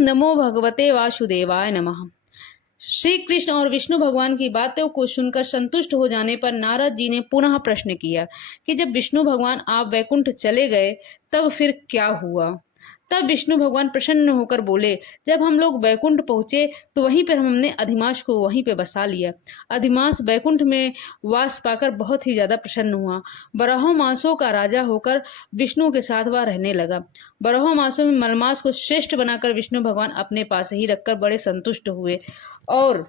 नमो भगवते वासुदेवाय नमः। श्री कृष्ण और विष्णु भगवान की बातों को सुनकर संतुष्ट हो जाने पर नारद जी ने पुनः प्रश्न किया कि जब विष्णु भगवान आप वैकुंठ चले गए तब फिर क्या हुआ। तब विष्णु भगवान प्रसन्न होकर बोले, जब हम लोग वैकुंठ पहुंचे तो वहीं पर हमने अधिमास को वहीं पे बसा लिया। अधिमास वैकुंठ में वास पाकर बहुत ही ज्यादा प्रसन्न हुआ। 12 मासों का राजा होकर विष्णु के साथ वह रहने लगा। 12 मासों में मलमास को श्रेष्ठ बनाकर विष्णु भगवान अपने पास ही रखकर बड़े संतुष्ट हुए और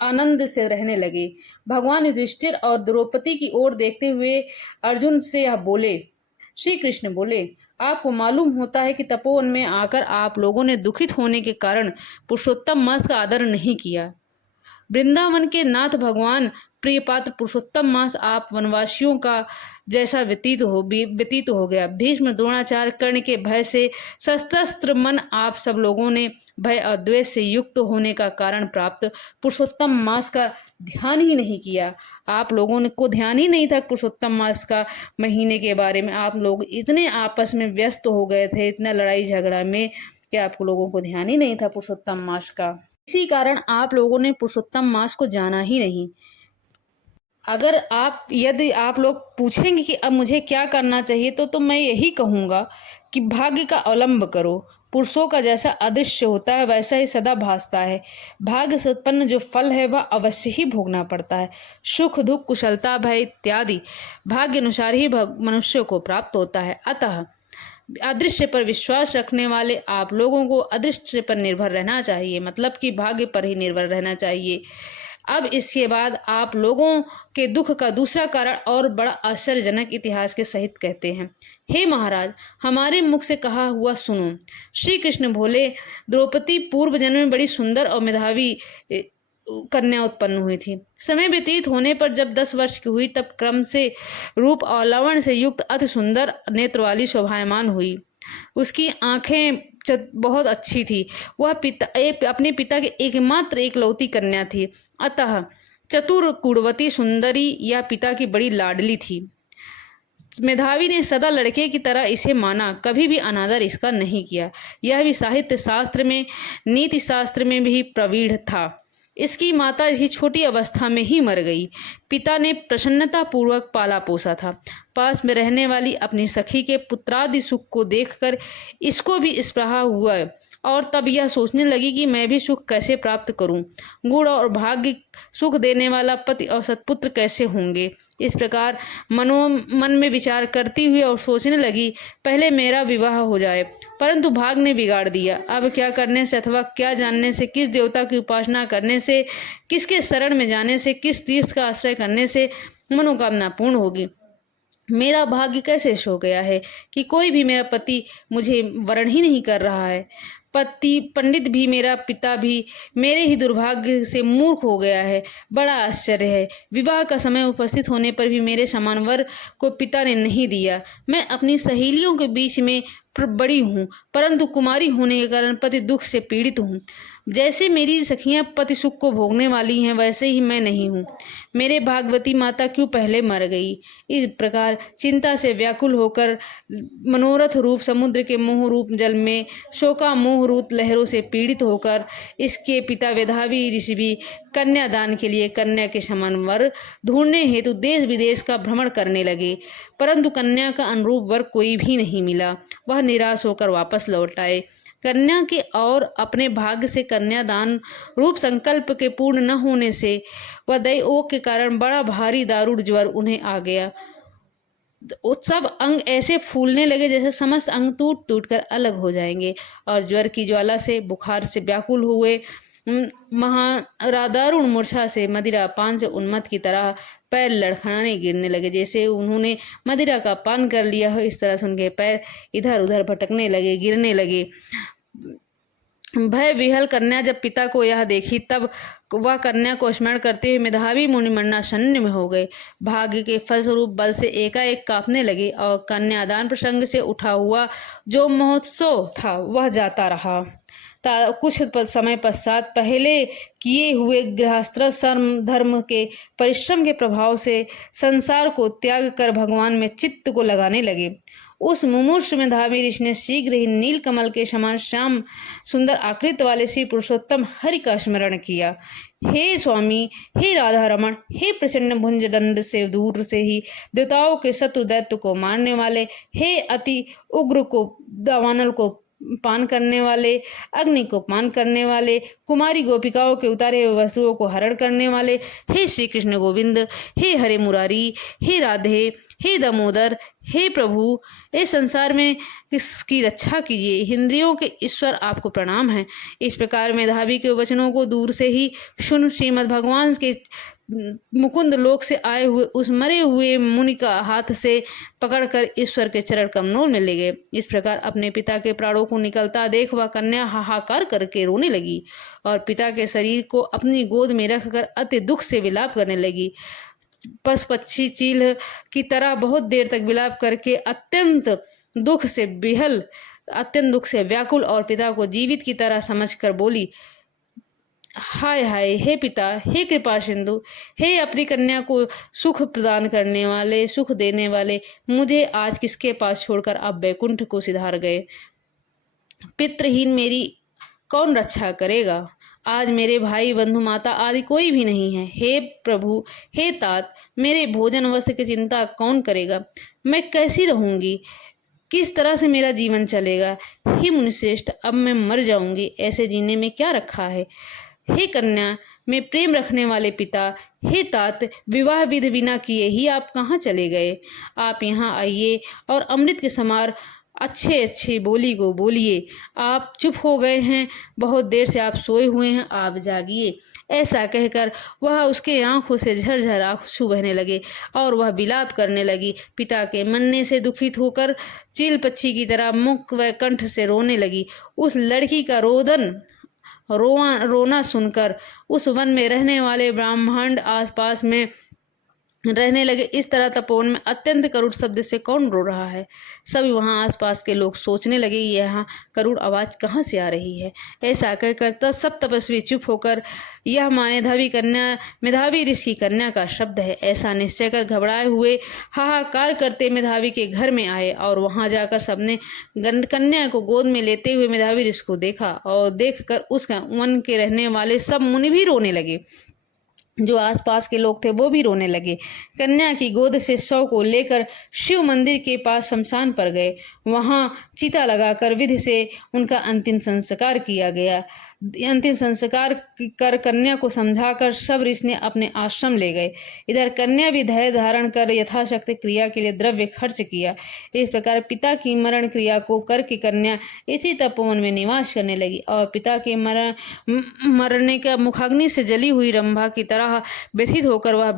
आनंद से रहने लगे। भगवान युधिष्ठिर और द्रौपदी की ओर देखते हुए अर्जुन से यह बोले, श्री कृष्ण बोले, आपको मालूम होता है कि तपोवन में आकर आप लोगों ने दुखित होने के कारण पुरुषोत्तम मास का आदर नहीं किया। वृंदावन के नाथ भगवान प्रिय पात्र पुरुषोत्तम मास आप वनवासियों का जैसा व्यतीत हो गया। भीष्म द्रोणाचार्य कर्ण के भय से शस्त्र मन आप सब लोगों ने भय और द्वेष से युक्त होने का कारण प्राप्त पुरुषोत्तम मास का ध्यान ही नहीं किया। आप लोगों को ध्यान ही नहीं था पुरुषोत्तम मास का महीने के बारे में। आप लोग इतने आपस में व्यस्त हो गए थे, इतना लड़ाई झगड़ा में, कि आप लोगों को ध्यान ही नहीं था पुरुषोत्तम मास का। इसी कारण आप लोगों ने पुरुषोत्तम मास को जाना ही नहीं। यदि आप लोग पूछेंगे कि अब मुझे क्या करना चाहिए तो मैं यही कहूँगा कि भाग्य का अवलंब करो। पुरुषों का जैसा अदृश्य होता है वैसा ही सदा भासता है। भाग्य से उत्पन्न जो फल है वह अवश्य ही भोगना पड़ता है। सुख दुख कुशलता भय इत्यादि भाग्य अनुसार ही मनुष्य को प्राप्त होता है। अतः अदृश्य पर विश्वास रखने वाले आप लोगों को अदृश्य पर निर्भर रहना चाहिए, मतलब कि भाग्य पर ही निर्भर रहना चाहिए। अब इसके बाद आप लोगों के दुख का दूसरा कारण और बड़ा आश्चर्यजनक इतिहास के सहित कहते हैं। हे महाराज, हमारे मुख से कहा हुआ सुनो। श्री कृष्ण बोले, द्रौपदी पूर्व जन्म में बड़ी सुंदर और मेधावी कन्या उत्पन्न हुई थी। समय व्यतीत होने पर जब 10 वर्ष की हुई तब क्रम से रूप और लावण्य से युक्त अति सुंदर नेत्र वाली शोभायमान हुई। उसकी आंखें बहुत अच्छी थी। वह अपने पिता के एकमात्र एकलौती कन्या थी। अतः चतुर कुड़वती सुंदरी या पिता की बड़ी लाडली थी। मेधावी ने सदा लड़के की तरह इसे माना, कभी भी अनादर इसका नहीं किया। यह भी साहित्य शास्त्र में नीति शास्त्र में भी प्रवीण था। इसकी माता इसकी छोटी अवस्था में ही मर गई। पिता ने प्रसन्नता पूर्वक पाला पोसा था। पास में रहने वाली अपनी सखी के पुत्रादि सुख को देखकर इसको भी स्पृहा हुआ और तब यह सोचने लगी कि मैं भी सुख कैसे प्राप्त करूं। गुण और भाग्य सुख देने वाला पति और सत्पुत्र कैसे होंगे। इस प्रकार मन में विचार करती हुई और सोचने लगी, पहले मेरा विवाह हो जाए, परंतु भाग्य ने बिगाड़ दिया। अब क्या करने से अथवा क्या जानने से, किस देवता की उपासना करने से, किसके शरण में जाने से, किस तीर्थ का आश्रय करने से मनोकामना पूर्ण होगी। मेरा भाग्य कैसे सो गया है कि कोई भी मेरा पति मुझे वरण ही नहीं कर रहा है। पंडित भी, मेरा पिता भी मेरे ही दुर्भाग्य से मूर्ख हो गया है। बड़ा आश्चर्य है। विवाह का समय उपस्थित होने पर भी मेरे समान वर को पिता ने नहीं दिया। मैं अपनी सहेलियों के बीच में बड़ी हूँ, परंतु कुमारी होने के कारण पति दुख से पीड़ित हूँ। जैसे मेरी सखियां पति सुख को भोगने वाली हैं वैसे ही मैं नहीं हूँ। मेरे भागवती माता क्यों पहले मर गई। इस प्रकार चिंता से व्याकुल होकर मनोरथ रूप समुद्र के मोह रूप जल में शोका मोह रूप लहरों से पीड़ित होकर इसके पिता वेधावी ऋषि भी कन्यादान के लिए कन्या के समान वर ढूंढने हेतु देश विदेश का भ्रमण करने लगे, परंतु कन्या का अनुरूप वर कोई भी नहीं मिला। वह निराश होकर वापस लौट आए। कन्या के और अपने भाग्य से कन्यादान रूप संकल्प के पूर्ण न होने से व दैओं के कारण बड़ा भारी दारुण ज्वर उन्हें आ गया। सब अंग ऐसे फूलने लगे जैसे समस्त अंग टूट टूट कर अलग हो जाएंगे और ज्वर की ज्वाला से बुखार से व्याकुल हुए दारुण मूर्छा से मदिरा पान से उन्मत्त की तरह पैर लड़खड़ाने गिरने लगे, जैसे उन्होंने मदिरा का पान कर लिया हो। इस तरह से उनके पैर इधर उधर भटकने लगे, गिरने लगे। भय विहल कन्या जब पिता को यह देखी तब वह कन्या को स्मरण करते हुए मेधावी मुनिमन्ना शून्य में हो गए। भाग्य के फलस्वरूप बल से एकाएक कांपने लगे और कन्यादान प्रसंग से उठा हुआ जो महोत्सव था वह जाता रहा। कुछ समय पश्चात पहले किए हुए गृहस्थ धर्म के परिश्रम के प्रभाव से संसार को त्याग कर भगवान में चित्त को लगाने लगे। उस मुमूर्ष मेधावी ऋषि ने शीघ्र ही नील कमल के समान श्याम सुंदर आकृति वाले श्री पुरुषोत्तम हरि का स्मरण किया। हे स्वामी, हे राधा रमण, हे प्रचंड भुंज दंड से दूर से ही देवताओं के शत्रु दैत्य को मारने वाले, हे अति उग्र को दावानल को पान करने वाले, अग्नि को पान करने वाले, कुमारी गोपिकाओं के उतारे हुए वस्तुओं को हरण करने वाले, हे श्री कृष्ण गोविंद, हे हरे मुरारी, हे राधे, हे दामोदर, हे प्रभु, इस संसार में इसकी रक्षा कीजिए। इंद्रियों के ईश्वर आपको प्रणाम है। इस प्रकार मेधावी के वचनों को दूर से ही सुन श्रीमद् भगवान के मुकुंद लोक से आए हुए उस मरे हुए मुनि का हाथ से पकड़कर ईश्वर के चरण कमलों में ले गए। इस प्रकार अपने पिता के प्राणों को निकलता देख वह कन्या हाहाकार करके रोने लगी और पिता के शरीर को अपनी गोद में रखकर अति दुख से विलाप करने लगी। पशु पक्षी चील की तरह बहुत देर तक विलाप करके अत्यंत दुख से व्याकुल और पिता को जीवित की तरह समझकर बोली, हाय हाय, हे पिता, हे कृपा सिंधु, हे अपनी कन्या को सुख प्रदान करने वाले, सुख देने वाले, मुझे आज किसके पास छोड़कर आप बैकुंठ को सिधार गए। पितृहीन मेरी कौन रक्षा करेगा। आज मेरे भाई बंधु माता आदि कोई भी नहीं है। हे प्रभु, हे तात, मेरे भोजन वस्त्र की चिंता कौन करेगा। मैं कैसी रहूंगी, किस तरह से मेरा जीवन चलेगा। हे मुनिश्रेष्ठ, अब मैं मर जाऊंगी, ऐसे जीने में क्या रखा है। हे कन्या में प्रेम रखने वाले पिता, हे तात, विवाह विधि बिना किए ही आप कहाँ चले गए। आप यहाँ आइए और अमृत के समान अच्छे अच्छे बोली को बोलिए। आप चुप हो गए हैं, बहुत देर से आप सोए हुए हैं, आप जागिए। ऐसा कहकर वह उसके आंखों से झरझर आंसू बहने लगे और वह विलाप करने लगी। पिता के मरने से दुखित होकर चील पक्षी की तरह मुख व कंठ से रोने लगी। उस लड़की का रोना सुनकर उस वन में रहने वाले ब्राह्मण आसपास में रहने लगे। इस तरह तपोवन में अत्यंत करुण शब्द से कौन रो रहा है। सभी वहां आसपास के लोग सोचने लगे, यहाँ करुण आवाज कहाँ से आ रही है। ऐसा कहकर तब सब तपस्वी चुप होकर, यह मेधावी ऋषि कन्या का शब्द है, ऐसा निश्चय कर घबराए हुए हाहाकार करते मेधावी के घर में आए और वहां जाकर सबने कन्या को गोद में लेते हुए मेधावी ऋषि को देखा और देखकर उस वन के रहने वाले सब मुनि भी रोने लगे। जो आसपास के लोग थे वो भी रोने लगे। कन्या की गोद से शव को लेकर शिव मंदिर के पास शमशान पर गए। वहां चिता लगाकर विधि से उनका अंतिम संस्कार किया गया। अंतिम संस्कार कर कन्या को समझाकर सब ऋषि ने अपने आश्रम ले गए। इधर कन्या भी धैर्य धारण कर यथाशक्ति क्रिया के लिए द्रव्य खर्च किया। इस प्रकार पिता की मरण क्रिया को करके कन्या इसी तपोवन में निवास करने लगी और पिता के मरने का मुखाग्नि से जली हुई रंभा की तरह व्यथित होकर वह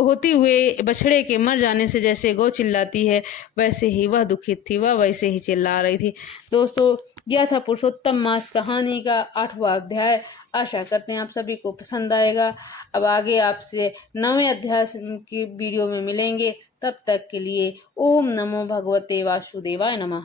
होती हुए बछड़े के मर जाने से जैसे गौ चिल्लाती है, वैसे ही वह दुखित थी, वह वैसे ही चिल्ला रही थी। दोस्तों, यह था पुरुषोत्तम मास कहानी का 8वां अध्याय। आशा करते हैं आप सभी को पसंद आएगा। अब आगे आपसे 9वें अध्याय की वीडियो में मिलेंगे। तब तक के लिए ओम नमो भगवते वासुदेवाय नमः।